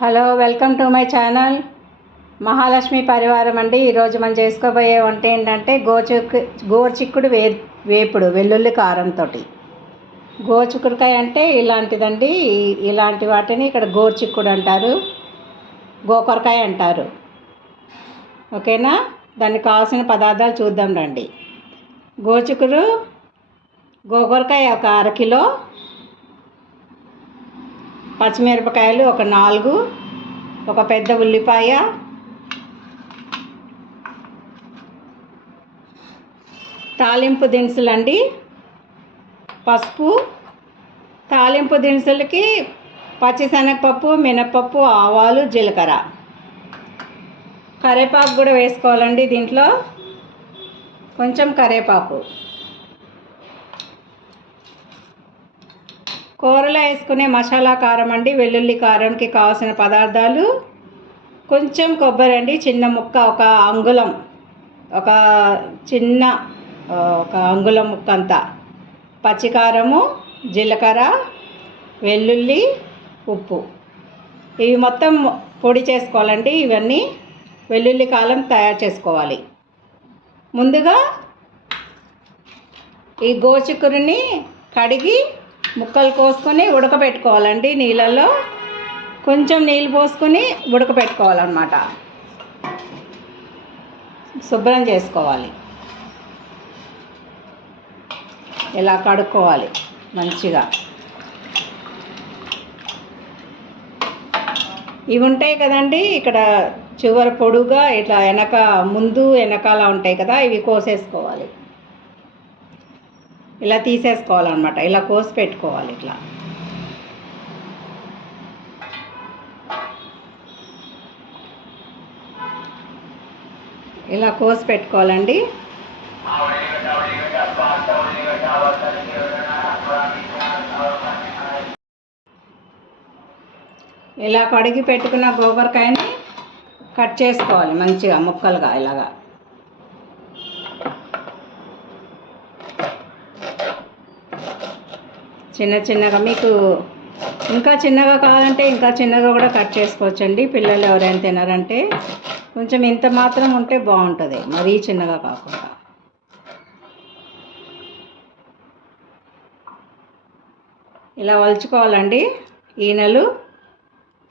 Hello, welcome to my channel Mahalakshmi పరివారం అండి. ఈరోజు మనం చేసుకోబోయే వంట ఏంటంటే గోరుచిక్కుడు వేపుడు వెల్లుల్లి కారంతో. గోరుచిక్కుడుకాయ అంటే ఇలాంటిదండి. ఇలాంటి వాటిని ఇక్కడ గోరుచిక్కుడు అంటారు, గోకరకాయ అంటారు. ఓకేనా? దానికి కావాల్సిన పదార్థాలు చూద్దాం రండి. గోకరకాయ ఒక అరకిలో, పచ్చిమిరపకాయలు ఒక 4, ఒక పెద్ద ఉల్లిపాయ, తాలింపు దినుసులు అండి, పసుపు, తాలింపు దినుసులకి పచ్చిశనగపప్పు, మినపప్పు, ఆవాలు, జీలకర్ర, కరివేపాకు కూడా వేసుకోవాలండి. దీంట్లో కొంచెం కరివేపాకు. కూరలో వేసుకునే మసాలా కారం అండి. వెల్లుల్లి కారంకి కావాల్సిన పదార్థాలు: కొంచెం కొబ్బరి అండి, చిన్న ముక్క, ఒక అంగుళం ముక్క అంతా, పచ్చికారము, జీలకర్ర, వెల్లుల్లి, ఉప్పు. ఇవి మొత్తం పొడి చేసుకోవాలండి. ఇవన్నీ వెల్లుల్లి కారం తయారు చేసుకోవాలి. ముందుగా ఈ గోచిక్కుడుని కడిగి ముక్కలు కోసుకొని ఉడకబెట్టుకోవాలండి. నీళ్ళల్లో కొంచెం నీళ్ళు పోసుకొని ఉడకబెట్టుకోవాలన్నమాట. శుభ్రం చేసుకోవాలి. ఇలా కడుక్కోవాలి మంచిగా. ఇవి ఉంటాయి కదండి, ఇక్కడ చివరి పొడుగా ఇట్లా ముందు వెనకాల ఉంటాయి కదా, ఇవి కోసేసుకోవాలి. ఇలా తీసేసుకోవాలన్నమాట. ఇలా కోసి పెట్టుకోవాలి. ఇలా కోసి పెట్టుకోవాలండి. ఇలా కడిగి పెట్టుకున్న గోకరకాయని కట్ చేసుకోవాలి మంచిగా ముక్కలుగా. ఇలాగా చిన్నగా, మీకు ఇంకా చిన్నగా కావాలంటే ఇంకా చిన్నగా కూడా కట్ చేసుకోవచ్చండి. పిల్లలు ఎవరైనా తినారంటే కొంచెం ఇంత మాత్రం ఉంటే బాగుంటుంది, మరీ చిన్నగా కాకుండా. ఇలా వలుచుకోవాలండి. ఈనెలు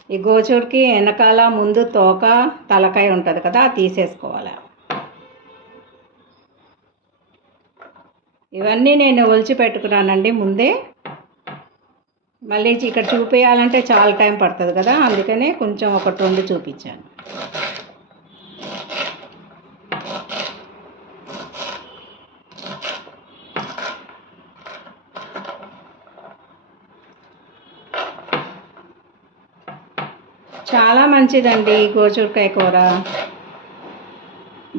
ఈ గోచుడికి వెనకాల ముందు తోక, తలకాయ ఉంటుంది కదా, తీసేసుకోవాలి. ఇవన్నీ నేను ఒలిచి పెట్టుకున్నానండి ముందే. మళ్ళీ ఇక్కడ చూపించాలంటే చాలా టైం పడుతుంది కదా, అందుకనే కొంచెం ఒకటి రెండు చూపించాను. చాలా మంచిదండి గోచుడికాయ కూర.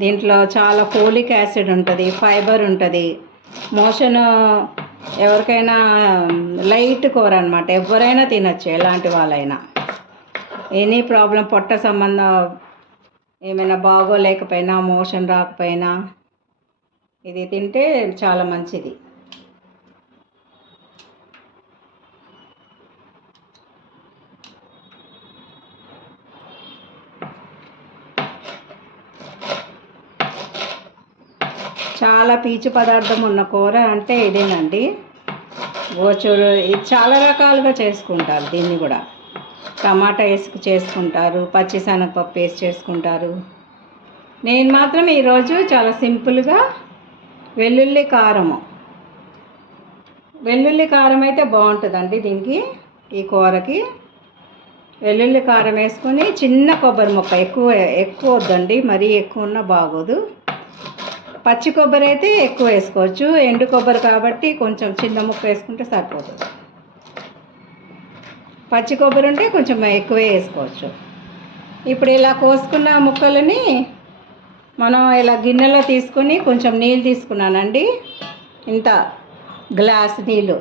దీంట్లో చాలా ఫోలిక్ యాసిడ్ ఉంటుంది, ఫైబర్ ఉంటుంది. మోషన్ ఎవరికైనా లైట్ కూర అనమాట, ఎవరైనా తినచ్చు, ఎలాంటి వాళ్ళైనా. ఎనీ ప్రాబ్లం, పొట్ట సంబంధం ఏమైనా బాగోలేకపోయినా, మోషన్ రాకపోయినా ఇది తింటే చాలా మంచిది. చాలా పీచు పదార్థం ఉన్న కూర అంటే ఇదేనండి, గోచూరు. ఇది చాలా రకాలుగా చేసుకుంటారు. దీన్ని కూడా టమాటా వేసుకు చేసుకుంటారు, పచ్చిశనగపప్పు వేసి చేసుకుంటారు. నేను మాత్రం ఈరోజు చాలా సింపుల్గా వెల్లుల్లి కారం అయితే బాగుంటుందండి. దీనికి, ఈ కూరకి వెల్లుల్లి కారం వేసుకొని, చిన్న కొబ్బరి ముక్క, ఎక్కువ వద్దండి, మరీ ఎక్కువ ఉన్నా బాగోదు. పచ్చి కొబ్బరి అయితే ఎక్కువ వేసుకోవచ్చు, ఎండు కొబ్బరి కాబట్టి కొంచెం చిన్న ముక్క వేసుకుంటే సరిపోతుంది. పచ్చి కొబ్బరి ఉంటే కొంచెం ఎక్కువే వేసుకోవచ్చు. ఇప్పుడు ఇలా కోసుకున్న ముక్కలని మనం ఇలా గిన్నెలో తీసుకొని, కొంచెం నీళ్ళు తీసుకున్నానండి. ఇంత గ్లాస్ నీళ్ళు,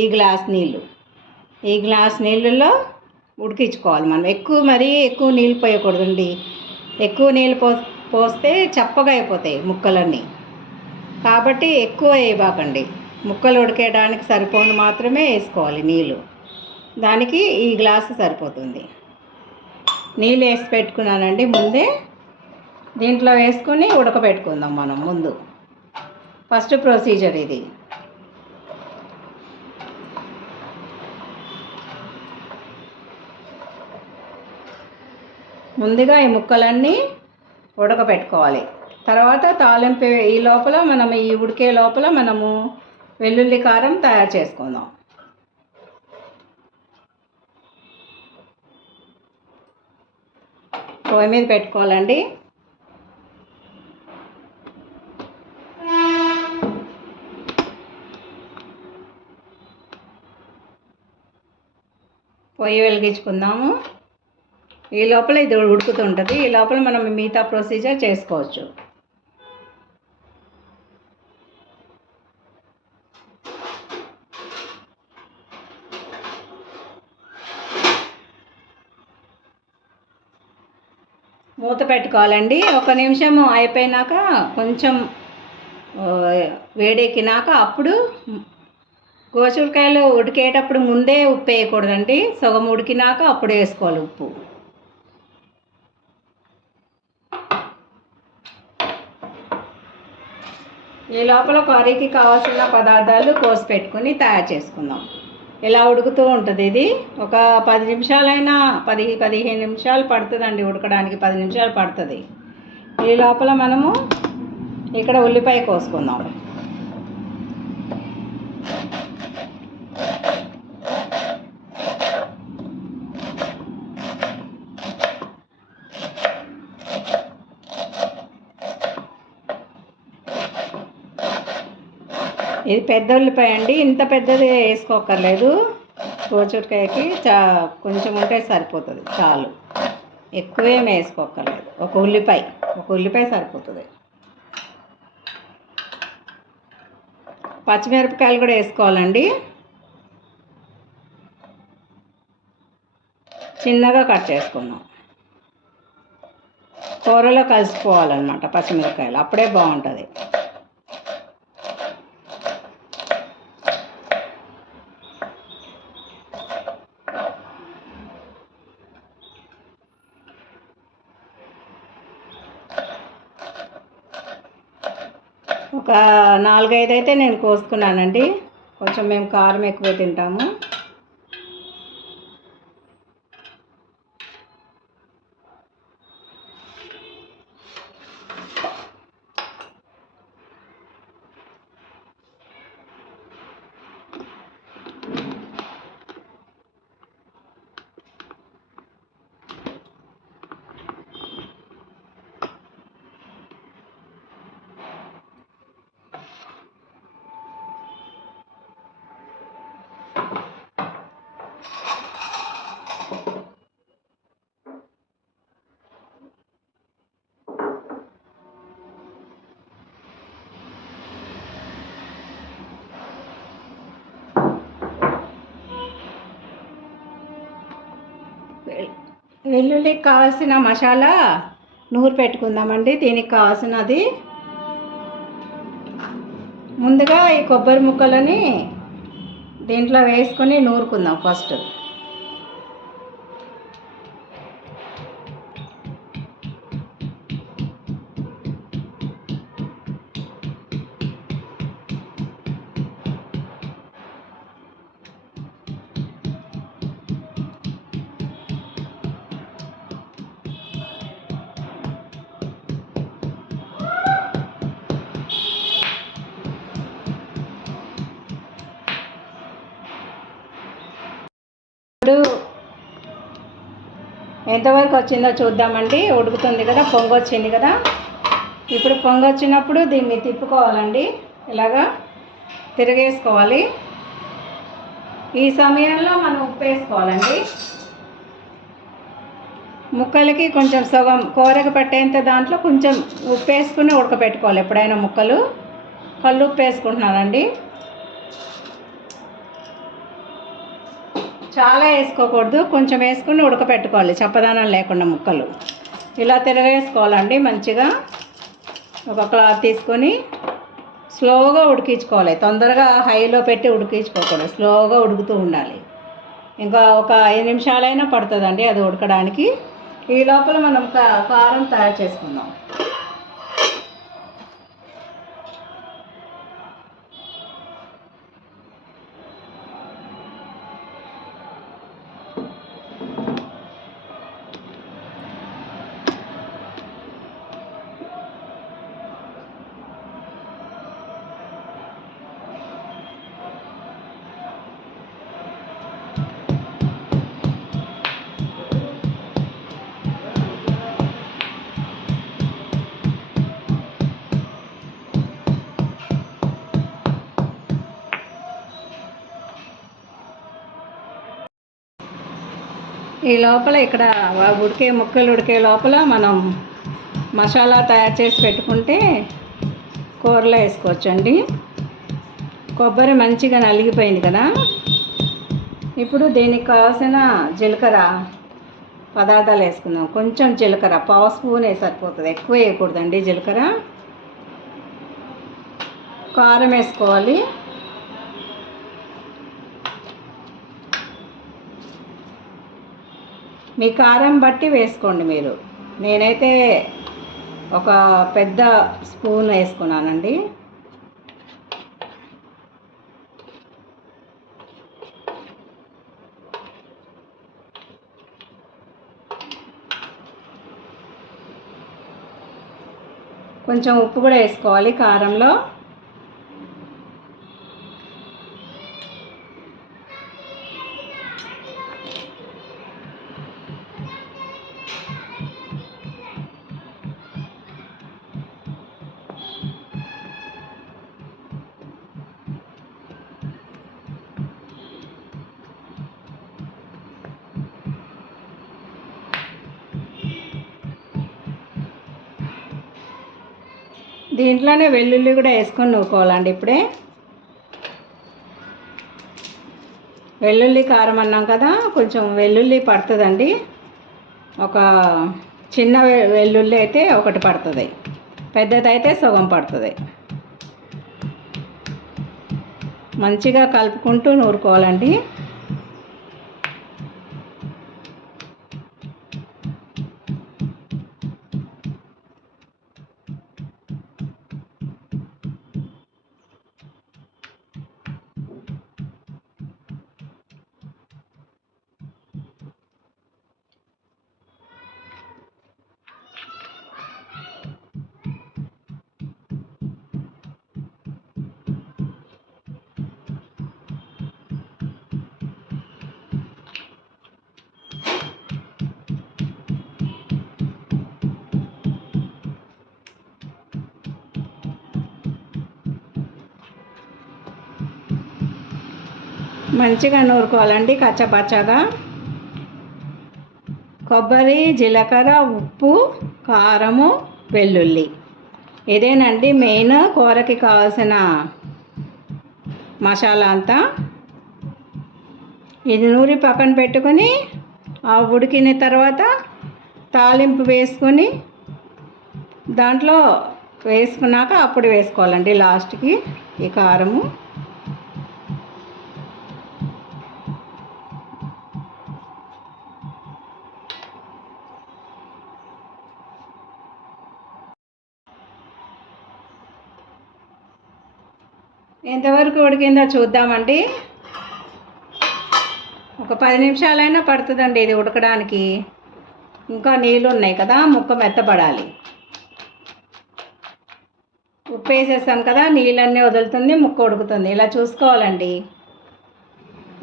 ఈ గ్లాస్ నీళ్ళలో ఉడికించుకోవాలి మనం. మరీ ఎక్కువ నీళ్ళు పోయకూడదండి. ఎక్కువ నీళ్ళు పోస్తే చప్పగా అయిపోతాయి ముక్కలన్నీ, కాబట్టి ఎక్కువ వేయబాకండి. ముక్కలు ఉడికేయడానికి సరిపోను మాత్రమే వేసుకోవాలి నీళ్ళు. దానికి ఈ గ్లాసు సరిపోతుంది. నీళ్ళు వేసి పెట్టుకున్నానండి ముందే. దీంట్లో వేసుకొని ఉడకబెట్టుకుందాం మనం ముందు. ఫస్ట్ ప్రొసీజర్ ఇది. ముందుగా ఈ ముక్కలన్నీ ఉడకబెట్టుకోవాలి. తర్వాత తాలింపు ఈ లోపల ఈ ఉడికే లోపల మనము వెల్లుల్లి కారం తయారు చేసుకుందాం. పొయ్యి మీద పెట్టుకోవాలండి. పొయ్యి వెలిగించుకుందాము. ఈ లోపల ఇది ఉడుకుతుంటుంది. ఈ లోపల మనం మిగతా ప్రొసీజర్ చేసుకోవచ్చు. మూత పెట్టుకోవాలండి. 1 నిమిషం అయిపోయినాక కొంచెం వేడెక్కినాక అప్పుడు గోచిక్కుడుకాయలు ఉడికేటప్పుడు ముందే ఉప్పు వేయకూడదండి. సగం ఉడికినాక అప్పుడు వేసుకోవాలి ఉప్పు. ఈ లోపల కర్రీకి కావాల్సిన పదార్థాలు కోసి పెట్టుకుని తయారు చేసుకుందాం. ఇలా ఉడుకుతూ ఉంటుంది. ఇది ఒక 10 నిమిషాలైనా 10-15 నిమిషాలు పడుతుందండి ఉడకడానికి. 10 నిమిషాలు పడుతుంది. ఈ లోపల మనము ఇక్కడ ఉల్లిపాయ కోసుకుందాం. ఇది పెద్ద ఉల్లిపాయ అండి. ఇంత పెద్దది వేసుకోకర్లేదు. గోచిక్కుడుకాయకి కొంచెం ఉంటే సరిపోతుంది, చాలు. ఎక్కువేం వేసుకోకర్లేదు. ఒక ఉల్లిపాయ సరిపోతుంది. పచ్చిమిరపకాయలు కూడా వేసుకోవాలండి. చిన్నగా కట్ చేసుకుందాం. కూరలో కలిసిపోవాలన్నమాట పచ్చిమిరపకాయలు, అప్పుడే బాగుంటుంది. ఒక 4-5 అయితే నేను కోసుకున్నానండి. కొంచెం మేము కారం ఎక్కువ తింటాము. వెల్లుల్లికి కావాల్సిన మసాలా నూరు పెట్టుకుందామండి. దీనికి కావాల్సినది ముందుగా ఈ కొబ్బరి ముక్కలని దీంట్లో వేసుకొని నూరుకుందాం ఫస్ట్. ఇప్పుడు ఎంతవరకు వచ్చిందో చూద్దామండి. ఉడుకుతుంది కదా, పొంగొచ్చింది కదా. ఇప్పుడు పొంగొచ్చినప్పుడు దీన్ని తిప్పుకోవాలండి. ఇలాగా తిరిగేసుకోవాలి. ఈ సమయంలో మనం ఉప్పు వేసుకోవాలండి. ముక్కలకి కొంచెం సగం కూరకు పట్టేంత దాంట్లో కొంచెం ఉప్పు వేసుకుని ఉడకబెట్టుకోవాలి. ఎప్పుడైనా ముక్కలు కళ్ళు ఉప్పు వేసుకుంటున్నానండి. చాలా వేసుకోకూడదు, కొంచెం వేసుకుని ఉడకపెట్టుకోవాలి చప్పదనం లేకుండా ముక్కలు. ఇలా తిరగేసుకోవాలండి మంచిగా. ఒక క్లాత్ తీసుకొని స్లోగా ఉడికించుకోవాలి. తొందరగా హైలో పెట్టి ఉడికించుకోకూడదు, స్లోగా ఉడుకుతూ ఉండాలి. ఇంకా ఒక 5 నిమిషాలైనా పడుతుందండి అది ఉడకడానికి. ఈ లోపల మనం కారం తయారు చేసుకుందాం. ఈ లోపల ఇక్కడ ముక్కలు ఉడికే లోపల మనం మసాలా తయారు చేసి పెట్టుకుంటే కూరలో వేసుకోవచ్చండి. కొబ్బరి మంచిగా నలిగిపోయింది కదా. ఇప్పుడు దీనికి కావాల్సిన జీలకర్ర పదార్థాలు వేసుకుందాం. కొంచెం జీలకర్ర, పావు స్పూన్ సరిపోతుంది, ఎక్కువ వేయకూడదండి జీలకర్ర. కారం వేసుకోవాలి. మీ కారం బట్టి వేసుకోండి మీరు. నేనైతే ఒక పెద్ద స్పూన్ వేసుకున్నానండి. కొంచెం ఉప్పు కూడా వేసుకోవాలి కారంలో. దీంట్లోనే వెల్లుల్లి కూడా వేసుకొని నూరుకోవాలండి. ఇప్పుడే వెల్లుల్లి కారం అన్నాం కదా, కొంచెం వెల్లుల్లి పడుతుందండి. ఒక చిన్న వెల్లుల్లి అయితే ఒకటి పడుతుంది, పెద్దదైతే సగం పడుతుంది. మంచిగా కలుపుకుంటూ నూరుకోవాలండి. మంచిగా నూరుకోవాలండి కచ్చపచ్చగా. కొబ్బరి, జీలకర్ర, ఉప్పు, కారము, వెల్లుల్లి ఇదేనండి మెయిన్ కూరకి కావాల్సిన మసాలా అంతా. ఇది నూరి పక్కన పెట్టుకొని ఆ ఉడికిన తర్వాత తాలింపు వేసుకొని దాంట్లో వేసుకున్నాక అప్పుడు వేసుకోవాలండి లాస్ట్కి ఈ కారము. ఎంతవరకు ఉడికిందో చూద్దామండి. ఒక 10 నిమిషాలైనా పడుతుందండి ఇది ఉడకడానికి. ఇంకా నీళ్ళు ఉన్నాయి కదా, ముక్క మెత్తపడాలి. ఉప్పు వేసేస్తాం కదా, నీళ్ళన్నీ వదులుతుంది, ముక్క ఉడుకుతుంది. ఇలా చూసుకోవాలండి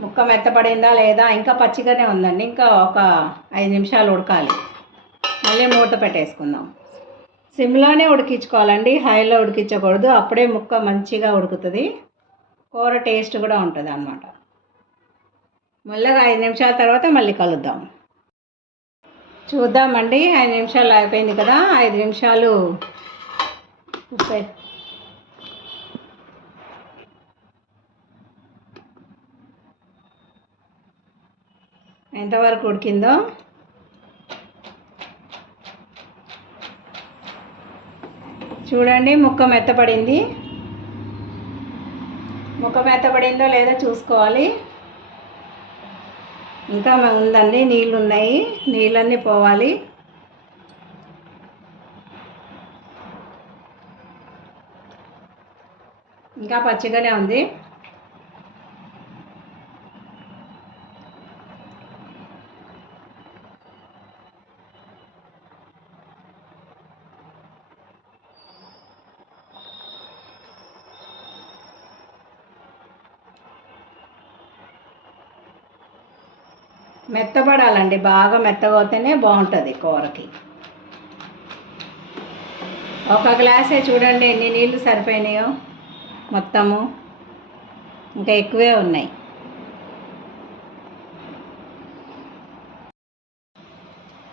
ముక్క మెత్తపడిందా లేదా. ఇంకా పచ్చిగానే ఉందండి, ఇంకా ఒక 5 నిమిషాలు ఉడకాలి. మళ్ళీ మూత పెట్టేసుకుందాం. సిమ్లోనే ఉడికించుకోవాలండి, హైలో ఉడికించకూడదు. అప్పుడే ముక్క మంచిగా ఉడుకుతుంది, కూర టేస్ట్ కూడా ఉంటుంది అన్నమాట. మళ్ళీ 5 నిమిషాల తర్వాత మళ్ళీ కలుద్దాం. చూద్దామండి. 5 నిమిషాలు అయిపోయింది కదా. 5 నిమిషాలు ఎంతవరకు ఉడికిందో చూడండి. ముక్క మెత్తపడింది. ముక్క మెత్తపడిందో లేదో చూసుకోవాలి. ఇంకా ఉందండి, నీళ్ళు ఉన్నాయి, నీళ్ళన్నీ పోవాలి. ఇంకా పచ్చిగానే ఉంది. మెత్తపడాలండి, బాగా మెత్తగోతేనే బాగుంటుంది కూరకి. ఒక గ్లాసే చూడండి ఎన్ని నీళ్ళు సరిపోయినాయో, మొత్తము ఇంకా ఎక్కువే ఉన్నాయి.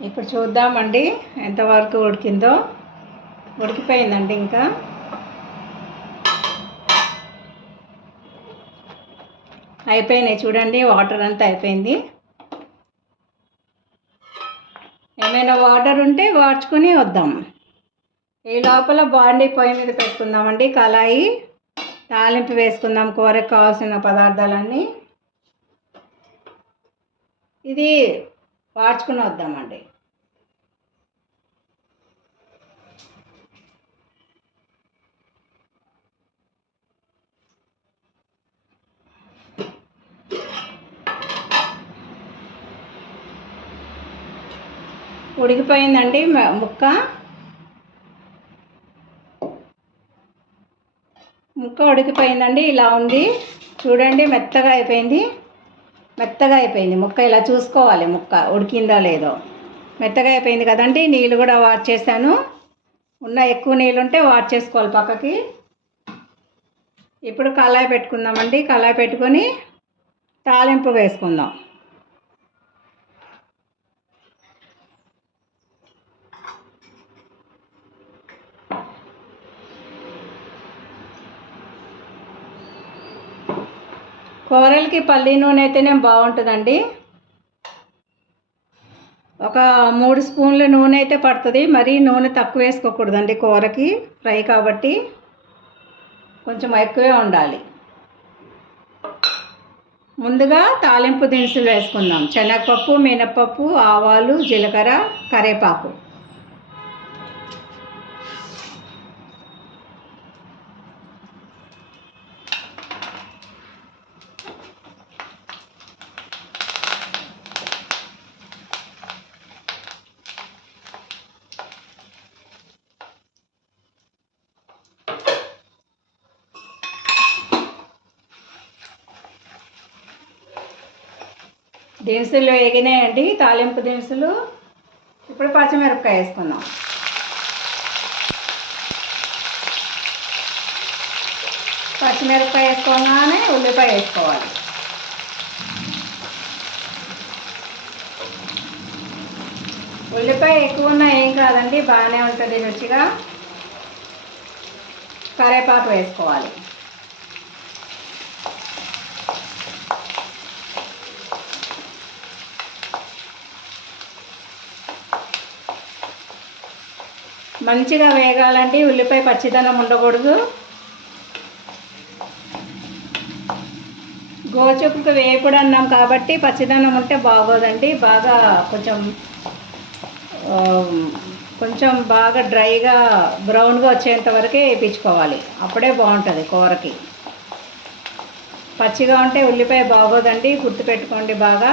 ఇప్పుడు చూద్దామండి ఎంతవరకు ఉడికిందో. ఉడికిపోయిందండి, ఇంకా అయిపోయినాయి చూడండి, వాటర్ అంతా అయిపోయింది. ఏమైనా వాటర్ ఉంటే వాడ్చుకొని వద్దాం. ఈ లోపల బాండీ పొయ్యి మీద పెట్టుకుందామండి, కళాయి. తాలింపు వేసుకుందాం కూరకు కావాల్సిన పదార్థాలన్నీ. ఇది వాడ్చుకుని వద్దామండి. ఉడికిపోయిందండి ముక్క ఉడికిపోయిందండి. ఇలా ఉంది చూడండి, మెత్తగా అయిపోయింది. ముక్క ఇలా చూసుకోవాలి, ముక్క ఉడికిందో లేదో. మెత్తగా అయిపోయింది కదండి. నీళ్ళు కూడా వాష్ చేశాను. ఉన్న ఎక్కువ నీళ్ళు ఉంటే వాష్ చేసుకోవాలి పక్కకి. ఇప్పుడు కళాయి పెట్టుకుందామండి. కళాయి పెట్టుకొని తాలింపు వేసుకుందాం. కూరలకి పల్లి నూనె అయితేనే బాగుంటుందండి. ఒక 3 స్పూన్ల నూనె అయితే పడుతుంది. మరీ నూనె తక్కువ వేసుకోకూడదండి కూరకి, ఫ్రై కాబట్టి కొంచెం ఎక్కువే ఉండాలి. ముందుగా తాలింపు దినుసులు వేసుకుందాం. శనగపప్పు, మినపప్పు, ఆవాలు, జీలకర్ర, కరివేపాకు. దినుసులు వేగినాయండి, తాలింపు దినుసులు. ఇప్పుడు పచ్చిమిరపకాయ వేసుకుందాం. పచ్చిమిరపకాయ వేసుకోగానే ఉల్లిపాయ వేసుకోవాలి. ఉల్లిపాయ ఎక్కువ ఉన్నా ఏం కాదండి, బాగానే ఉంటుంది రుచిగా. కరివేపాకు వేసుకోవాలి. మంచిగా వేగాలండి, ఉల్లిపాయ పచ్చిదనం ఉండకూడదు. గోచుకు వేపుడు అన్నాం కాబట్టి పచ్చిదనం ఉంటే బాగోదండి. బాగా కొంచెం బాగా డ్రైగా బ్రౌన్గా వచ్చేంత వరకే వేయించుకోవాలి. అప్పుడే బాగుంటుంది కూరకి. పచ్చిగా ఉంటే ఉల్లిపాయ బాగోదండి, గుర్తుపెట్టుకోండి బాగా.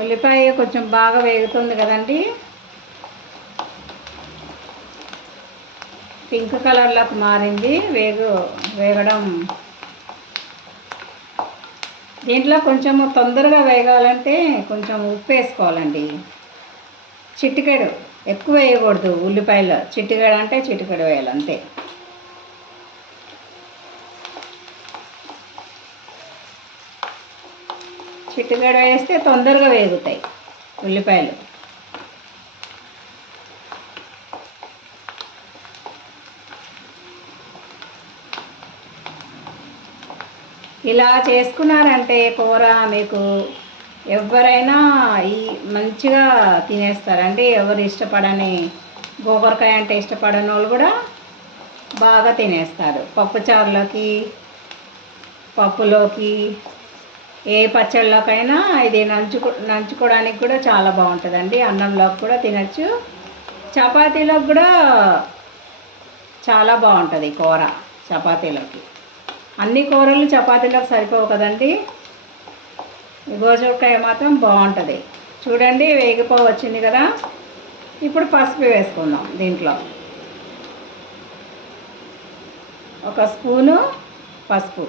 ఉల్లిపాయ కొంచెం బాగా వేగుతుంది కదండి, పింక్ కలర్లోకి మారింది. వేగడం. దీంట్లో కొంచెం తొందరగా వేగాలంటే కొంచెం ఉప్పు వేసుకోవాలండి. చిటికెడు, ఎక్కువ వేయకూడదు ఉల్లిపాయలు. చిటికెడు అంటే చిటికెడు వేయాలి అంతే. చిటికెడు వేస్తే తొందరగా వేగుతాయి ఉల్లిపాయలు. ఇలా చేసుకున్నారంటే కూర మీకు ఎవరైనా ఈ మంచిగా తినేస్తారండి. ఎవరు ఇష్టపడని గోకరకాయ అంటే ఇష్టపడని వాళ్ళు కూడా బాగా తినేస్తారు. పప్పుచారులోకి, పప్పులోకి, ఏ పచ్చళ్ళకైనా ఇది నంచుకోవడానికి కూడా చాలా బాగుంటుందండి. అన్నంలోకి కూడా తినచ్చు, చపాతీలోకి కూడా చాలా బాగుంటుంది కూర. చపాతీలోకి అన్ని కూరలు చపాతీలోకి సరిపోవు కదండి. గోరుచిక్కుడుకాయ మాత్రం బాగుంటుంది. చూడండి వేగిపోయి వచ్చింది కదా. ఇప్పుడు పసుపు వేసుకుందాం. దీంట్లో ఒక స్పూను పసుపు,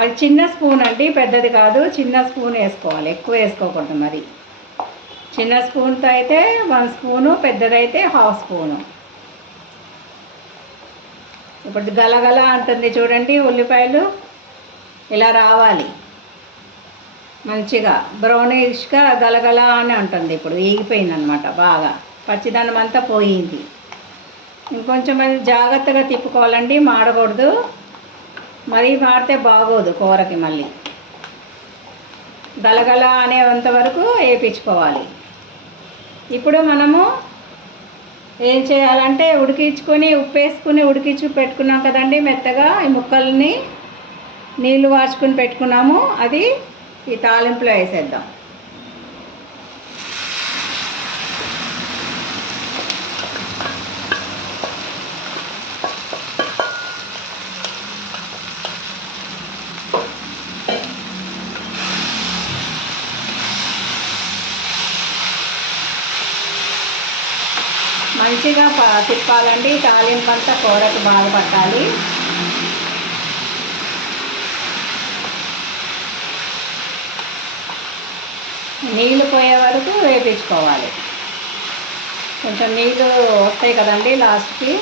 అది చిన్న స్పూన్ అండి, పెద్దది కాదు. చిన్న స్పూన్ వేసుకోవాలి, ఎక్కువ వేసుకోకూడదు. మరి చిన్న స్పూన్తో అయితే 1 స్పూను, పెద్దదైతే 1/2 స్పూను. ఇప్పుడు గలగల అంటుంది చూడండి. ఉల్లిపాయలు ఇలా రావాలి, మంచిగా బ్రౌనిష్గా గలగల అని ఉంటుంది. ఇప్పుడు వేగిపోయింది అనమాట. బాగా పచ్చిదనం అంతా పోయింది. ఇంకొంచెం అది జాగ్రత్తగా తిప్పుకోవాలండి, మాడకూడదు. మరీ మాడితే బాగోదు కూరకి. మళ్ళీ గలగల అనేంత వరకు వేయించుకోవాలి. ఇప్పుడు మనము ఏం చేయాలంటే ఉడికించుకొని ఉప్పు వేసుకుని ఉడికించి పెట్టుకున్నాం కదండి మెత్తగా. ఈ ముక్కల్ని నీళ్ళు వార్చుకుని పెట్టుకున్నాము, అది ఈ తాలింపులో వేసేద్దాం. మంచిగా తిప్పాలండి. తాలింపు అంతా కూరకు బాగా పట్టాలి. నీళ్ళు పోయే వరకు వేయించుకోవాలి. కొంచెం నీళ్ళు వస్తాయి కదండి లాస్ట్కి.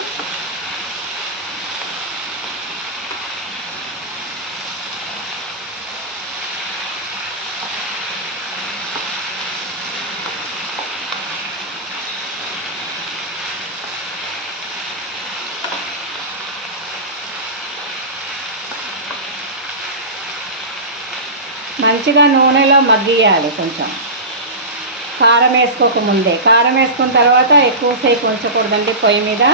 మంచిగా నూనెలో మగ్గియాలి. కొంచెం కారం వేసుకోకముందే. కారం వేసుకున్న తర్వాత ఎక్కువసేపు ఉంచకూడదండి పొయ్యి మీద.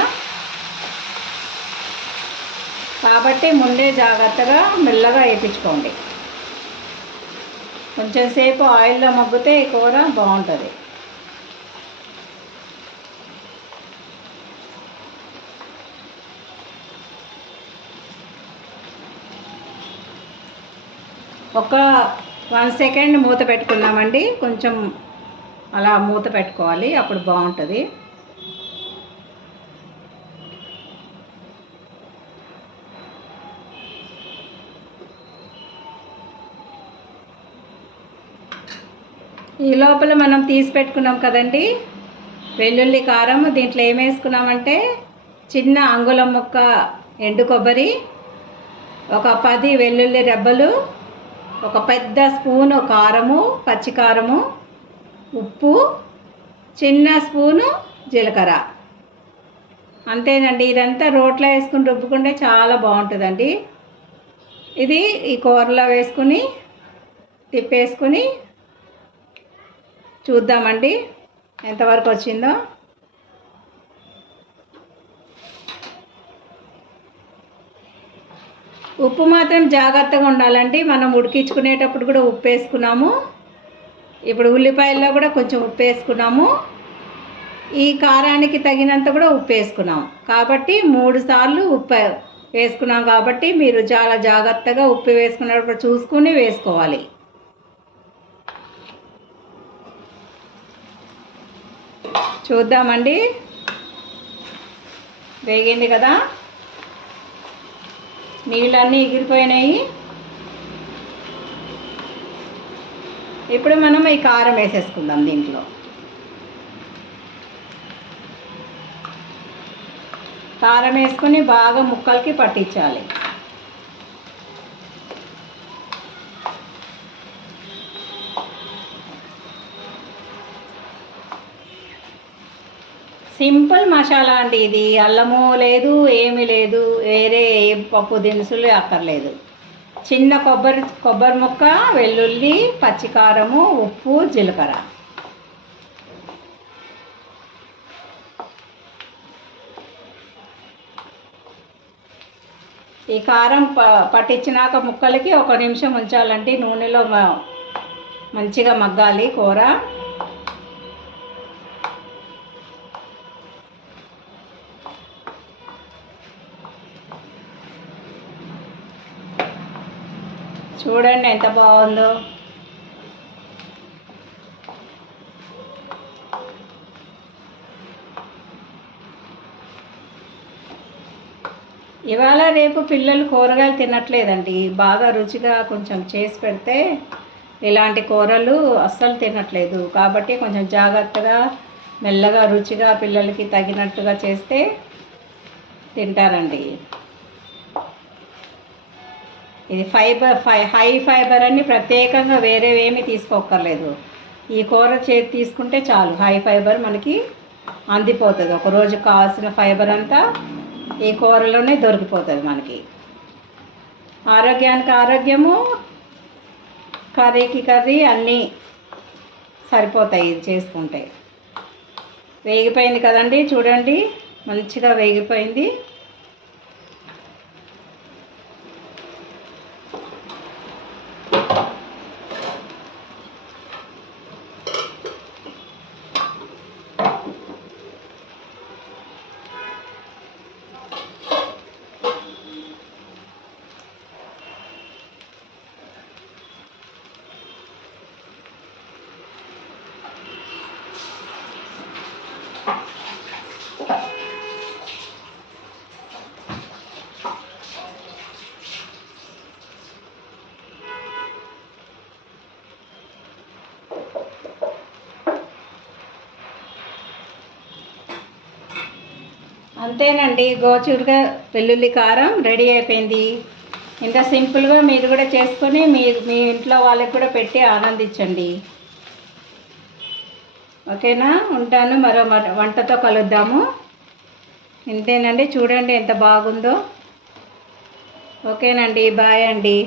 కాబట్టి ముందే జాగ్రత్తగా మెల్లగా వేయించుకోండి. కొంచెం సేపు ఆయిల్లో మగ్గితే ఈ కూర బాగుంటుంది. ఒక 1 సెకండ్ మూత పెట్టుకున్నామండి. కొంచెం అలా మూత పెట్టుకోవాలి, అప్పుడు బాగుంటుంది. ఈ లోపల మనం తీసి పెట్టుకున్నాం కదండి వెల్లుల్లి కారం. దీంట్లో ఏం వేసుకున్నామంటే చిన్న అంగుళం ముక్క ఎండు కొబ్బరి, ఒక 10 వెల్లుల్లి రెబ్బలు, ఒక పెద్ద స్పూను కారము, పచ్చికారము, ఉప్పు, చిన్న స్పూను జీలకర్ర. అంతేనండి. ఇదంతా రోట్లో వేసుకుని రుబ్బుకుంటే చాలా బాగుంటుందండి. ఇది ఈ కూరలో వేసుకుని తిప్పేసుకుని చూద్దామండి ఎంతవరకు వచ్చిందో. ఉప్పు మాత్రం జాగ్రత్తగా ఉండాలండి. మనం ఉడికించుకునేటప్పుడు కూడా ఉప్పు వేసుకున్నాము. ఇప్పుడు ఉల్లిపాయల్లో కూడా కొంచెం ఉప్పు వేసుకున్నాము. ఈ కారానికి తగినంత కూడా ఉప్పు వేసుకున్నాము. కాబట్టి 3 సార్లు ఉప్పు వేసుకున్నాం. కాబట్టి మీరు చాలా జాగ్రత్తగా ఉప్పు వేసుకున్నప్పుడు చూసుకుని వేసుకోవాలి. చూద్దామండి. వేగింది కదా, నీళ్ళన్నీ ఎగిరిపోయినాయి. ఇప్పుడు మనం ఈ కారం వేసేసుకుందాం. దీంట్లో కారం వేసుకొని బాగా ముక్కలకి పట్టించాలి. సింపుల్ మసాలా అండి ఇది. అల్లము లేదు, ఏమీ లేదు, వేరే ఏ పప్పు దినుసులు అక్కర్లేదు. చిన్న కొబ్బరి ముక్క, వెల్లుల్లి, పచ్చికారము, ఉప్పు, జీలకర్ర. ఈ కారం పట్టించినాక ముక్కలకి 1 నిమిషం ఉంచాలండి. నూనెలో మంచిగా మగ్గాలి కూర. చూడండి ఎంత బాగుందో. ఇవాళ రేపు పిల్లలు కూరగాయలు తినట్లేదండి. బాగా రుచిగా కొంచెం చేసి పెడితే ఇలాంటి కూరలు అస్సలు తినట్లేదు. కాబట్టి కొంచెం జాగ్రత్తగా మెల్లగా రుచిగా పిల్లలకి తగినట్టుగా చేస్తే తింటారండి. ఇది హై ఫైబర్ అని ప్రత్యేకంగా వేరేవేమీ తీసుకోక్కర్లేదు. ఈ కూర తీసుకుంటే చాలు, హై ఫైబర్ మనకి అందిపోతుంది. ఒకరోజు కావాల్సిన ఫైబర్ అంతా ఈ కూరలోనే దొరికిపోతుంది మనకి. ఆరోగ్యానికి ఆరోగ్యము, కర్రీకి కర్రీ అన్నీ సరిపోతాయి ఇది చేసుకుంటే. వేగిపోయింది కదండి, చూడండి మంచిగా వేగిపోయింది. అంతేనండి, గోరుచిక్కుడు వెల్లుల్లి కారం రెడీ అయిపోయింది. ఇంత సింపుల్గా మీరు కూడా చేసుకొని మీ ఇంట్లో వాళ్ళకి కూడా పెట్టి ఆనందించండి. ఓకేనా? ఉంటాను, మరో వంటతో కలుద్దాము. ఇంతేనండి, చూడండి ఎంత బాగుందో. ఓకేనండి, బాయ్ అండి.